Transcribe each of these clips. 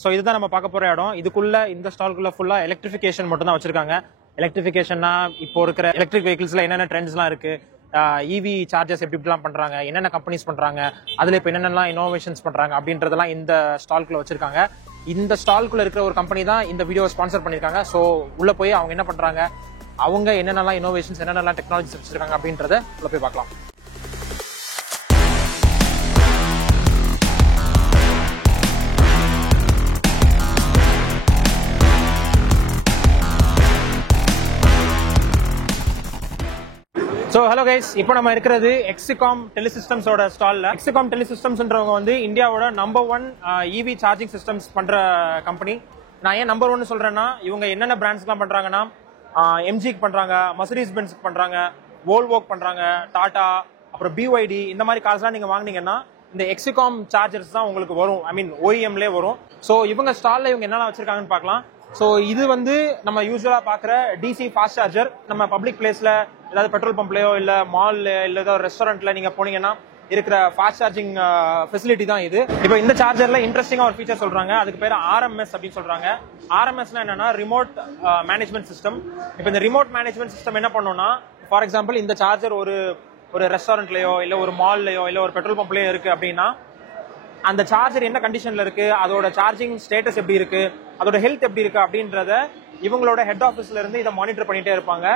So இதுதான் நம்ம பார்க்க போற இடம். இதுக்குள்ள இந்த ஸ்டால்குள்ள ஃபுல்லா எலக்ட்ரிஃபிகேஷன் மட்டும் தான் வச்சிருக்காங்க. எலக்ட்ரிஃபிகேஷன்னா இப்போ இருக்கிற எலக்ட்ரிக் வெஹிக்கிள்ஸ்ல என்னென்ன ட்ரெண்ட்ஸ்லாம் இருக்கு, இவி சார்ஜஸ் எப்படிலாம் பண்றாங்க, என்னென்ன கம்பெனிஸ் பண்றாங்க, அதுல இப்போ என்னென்னலாம் இன்னோவேஷன்ஸ் பண்றாங்க அப்படின்றதெல்லாம் இந்த ஸ்டால்குள்ள வச்சிருக்காங்க. இந்த ஸ்டால்குள்ள இருக்கிற ஒரு கம்பெனி தான் இந்த வீடியோ ஸ்பான்சர் பண்ணிருக்காங்க. ஸோ உள்ள போய் அவங்க என்ன பண்றாங்க, அவங்க என்னென்னலாம் இன்னோவேஷன்ஸ், என்னென்னலாம் டெக்னாலஜிஸ் வச்சிருக்காங்க அப்படின்றத உள்ள போய் பார்க்கலாம். ஸோ ஹலோ கைஸ், இப்போ நம்ம இருக்கிறது எக்ஸிகாம் டெலிசிஸ்டம்ஸோட ஸ்டால்ல. எக்ஸிகாம் டெலிசிஸ்டம்ஸ்ன்றவங்க வந்து இந்தியாவோட நம்பர் 1 இவி சார்ஜிங் சிஸ்டம்ஸ் பண்ற கம்பெனி. நான் ஏன் நம்பர் 1 சொல்றேன்னா, இவங்க என்னென்ன பிராண்ட்ஸ்லாம் பண்றாங்கன்னா, எம்ஜிக்கு பண்றாங்க, மர்சிடிஸ் பென்ஸ்க்கு பண்றாங்க, வோல்வோக்கு பண்றாங்க, டாடா, அப்புறம் பிஒய்டி, இந்த மாதிரி கார்ஸ்லாம் நீங்க வாங்கினீங்கன்னா இந்த எக்ஸிகாம் சார்ஜர்ஸ் தான் உங்களுக்கு வரும். ஐ மீன் ஓஇஎம்லேயே வரும். ஸோ இவங்க ஸ்டால்ல இவங்க என்னெல்லாம் வச்சிருக்காங்கன்னு பார்க்கலாம். ஸோ இது வந்து நம்ம யூஸ்வலா பாக்குற டிசி ஃபாஸ்ட் சார்ஜர். நம்ம பப்ளிக் பிளேஸ்ல ஏதாவது பெட்ரோல் பம்ப்லயோ இல்ல மால்ல இல்ல ஏதாவது ரெஸ்டாரண்ட்ல நீங்க போனீங்கன்னா இருக்கிற ஃபாஸ்ட் சார்ஜிங் ஃபெசிலிட்டி தான் இது. இப்போ இந்த சார்ஜர்ல இன்ட்ரெஸ்டிங்கா ஒரு ஃபீச்சர் சொல்றாங்க. அதுக்கு பேர் ஆர்எம்எஸ் அப்படின்னு சொல்றாங்க. ஆர்எம்எஸ்னா என்னன்னா ரிமோட் மேனேஜ்மெண்ட் சிஸ்டம். இப்போ இந்த ரிமோட் மேனேஜ்மெண்ட் சிஸ்டம் என்ன பண்ணும்னா, ஃபார் எக்ஸாம்பிள் இந்த சார்ஜர் ஒரு ரெஸ்டாரண்ட்லயோ இல்ல ஒரு மால்லயோ இல்ல ஒரு பெட்ரோல் பம்ப்லயோ இருக்கு அப்படின்னா, அந்த சார்ஜர் என்ன கண்டிஷன்ல இருக்கு, அதோட சார்ஜிங் ஸ்டேட்டஸ் எப்படி இருக்கு, அதோட ஹெல்த் எப்படி இருக்கு அப்படின்றத இவங்களோட ஹெட் ஆஃபீஸ்ல இருந்து இதை மானிட்டர் பண்ணிட்டே இருப்பாங்க.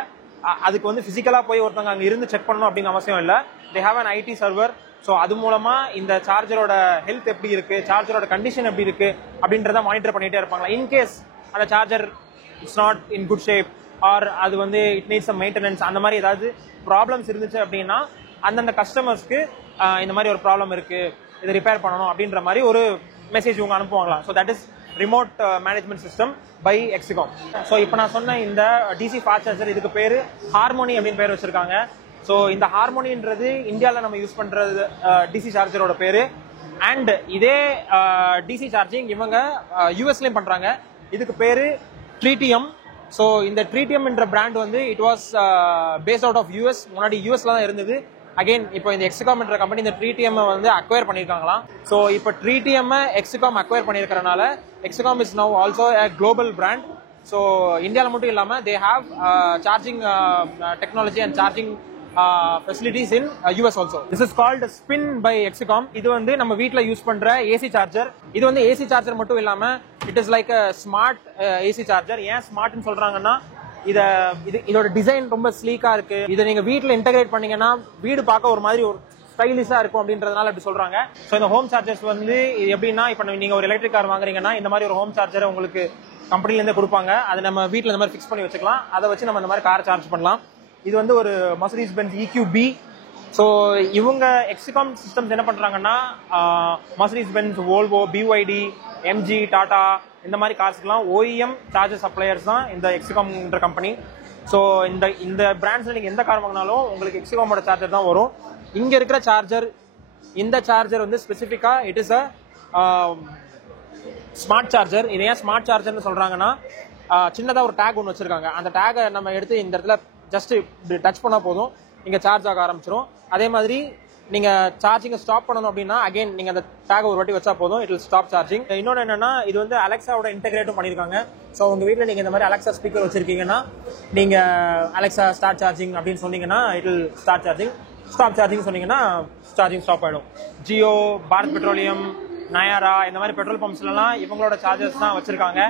அதுக்கு வந்து பிசிக்கலா போய் ஒருத்தவங்க அங்க இருந்து செக் பண்ணணும் அப்படின்னு அவசியம் இல்ல. They have an IT server. So அது மூலமா இந்த சார்ஜரோட ஹெல்த் எப்படி இருக்கு, சார்ஜரோட கண்டிஷன் எப்படி இருக்கு அப்படின்றத மானிட்டர் பண்ணிட்டே இருப்பாங்க. இன்கேஸ் அந்த charger it's not in good shape or அது வந்து இட் நீட்ஸ் சம் மெயின்டெனன்ஸ், அந்த மாதிரி ஏதாவது ப்ராப்ளம்ஸ் இருந்துச்சு அப்படின்னா அந்தந்த கஸ்டமர்ஸ்க்கு இந்த மாதிரி ஒரு ப்ராப்ளம் இருக்கு, இதை ரிப்பேர் பண்ணணும் அப்படின்ற மாதிரி ஒரு மெசேஜ் இவங்க அனுப்புவாங்களாம். So that is remote management system by Exicom. So இப்போ நான் சொன்ன இந்த டிசி ஃபாஸ்ட் சார்ஜர், இதுக்கு பேரு ஹார்மோனி அப்படின்னு பேர் வச்சிருக்காங்க. ஸோ இந்த ஹார்மோனின்றது இந்தியாவில் நம்ம யூஸ் பண்றது டிசி சார்ஜரோட பேரு. அண்ட் இதே டிசி சார்ஜிங் இவங்க யூஎஸ்லயும் பண்றாங்க. இதுக்கு பேரு ட்ரீட்டியம். ஸோ இந்த ட்ரீட்டியம் என்ற பிராண்ட் வந்து it was based out of US. முன்னாடி யூஎஸ்ல தான் இருந்தது. அகைன் இப்போ இந்த எக்ஸிகாம் என்ற கம்பெனி இந்த ட்ரீட்டியம் வந்து அக்வயர் பண்ணிருக்காங்களாம். ஸோ இப்போ ட்ரீட்டியம் எக்ஸிகாம் அக்வயர் பண்ணிருக்கறனால Exicom is now also a global brand. So இந்தியாவில் மட்டும் இல்லாம they have charging technology and charging facilities in US also. This is called Spin by Exicom. இது வந்து நம்ம வீட்ல யூஸ் பண்ற ஏசி சார்ஜர். இது வந்து ஏசி சார்ஜர் மட்டும் இல்லாம it is like a smart AC charger. ஏன் ஸ்மார்ட்னு சொல்றாங்கன்னா, இதோட டிசைன் ரொம்ப ஸ்லீக்கா இருக்கு. இதை நீங்க வீட்ல இன்டகிரேட் பண்ணீங்கன்னா வீடு பார்க்க ஒரு மாதிரி ஒரு ஸ்டைலிஷா இருக்கும் அப்படின்றதுனால அப்படி சொல்றாங்க. ஸோ இந்த ஹோம் சார்ஜர்ஸ் வந்து எப்படின்னா, இப்போ நீங்க ஒரு எலக்ட்ரிக் கார் வாங்குறீங்கன்னா இந்த மாதிரி ஒரு ஹோம் சார்ஜரை உங்களுக்கு கம்பெனில இருந்தே கொடுப்பாங்க. அதை நம்ம வீட்டில் இந்த மாதிரி ஃபிக்ஸ் பண்ணி வச்சுக்கலாம். அதை வச்சு நம்ம இந்த மாதிரி கார் சார்ஜ் பண்ணலாம். இது வந்து ஒரு மர்சிடிஸ் பென்ஸ் EQB. ஸோ இவங்க எக்ஸிகாம் சிஸ்டம்ஸ் என்ன பண்றாங்கன்னா, Mercedes Benz, Volvo, BYD, MG, Tata, இந்த மாதிரி கார்ஸ்க்குலாம் ஓஇஎம் சார்ஜர் சப்ளையர்ஸ் தான் இந்த எக்ஸிகாம்ன்ற கம்பெனி. ஸோ இந்த பிராண்ட்ஸ்ல நீங்க எந்த கார் வாங்கினாலும் உங்களுக்கு எக்ஸிகாமோட சார்ஜர் தான் வரும். இங்க இருக்கிற சார்ஜர், இந்த சார்ஜர் வந்து ஸ்பெசிஃபிக்கா it is a smart charger. இது ஏன் ஸ்மார்ட் சார்ஜர்னு சொல்றாங்கன்னா, சின்னதா ஒரு டேக் ஒன்று வச்சிருக்காங்க. அந்த டேகை நம்ம எடுத்து இந்த இடத்துல ஜஸ்ட் டச் பண்ணா போதும், இங்க சார்ஜ் ஆக ஆரம்பிச்சிடும். அதே மாதிரி நீங்க சார்ஜிங் ஸ்டாப் பண்ணணும் அப்படின்னா அகைன் நீங்க அந்த டேக் ஒரு வாட்டி வச்சா போதும், இட் வில் ஸ்டாப் சார்ஜிங். இன்னொன்று என்னன்னா, இது வந்து அலெக்சாவோட இன்டெகிரேட்டும் பண்ணிருக்காங்க. ஸோ உங்க வீட்டில் நீங்க இந்த மாதிரி அலெக்சா ஸ்பீக்கர் வச்சிருக்கீங்கன்னா, நீங்க அலெக்சா ஸ்டார்ட் சார்ஜிங் அப்படின்னு சொன்னீங்கன்னா it will start charging. Stop charging சொன்னீங்கன்னா சார்ஜிங் ஸ்டாப் ஆயிடும். ஜியோ, பாரத் பெட்ரோலியம், நயாரா, இந்த மாதிரி பெட்ரோல் பம்ப்ஸ்லாம் இவங்களோட சார்ஜர்ஸ் தான் வச்சிருக்காங்க.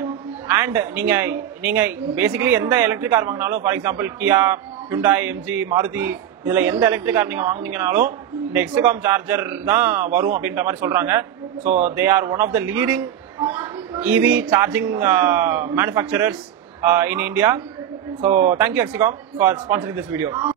அண்ட் நீங்க பேசிக்கலி எந்த எலக்ட்ரிக் கார் வாங்கினாலும், for example Kia, Hyundai, MG, Maruti, இதுல எந்த எலக்ட்ரிக் கார் நீங்க வாங்குனீங்கனாலும் இந்த எக்ஸிகாம் சார்ஜர் தான் வரும் அப்படின்ற மாதிரி சொல்றாங்க. So they are one of the leading EV charging manufacturers in India. So thank you Exicom for sponsoring this video.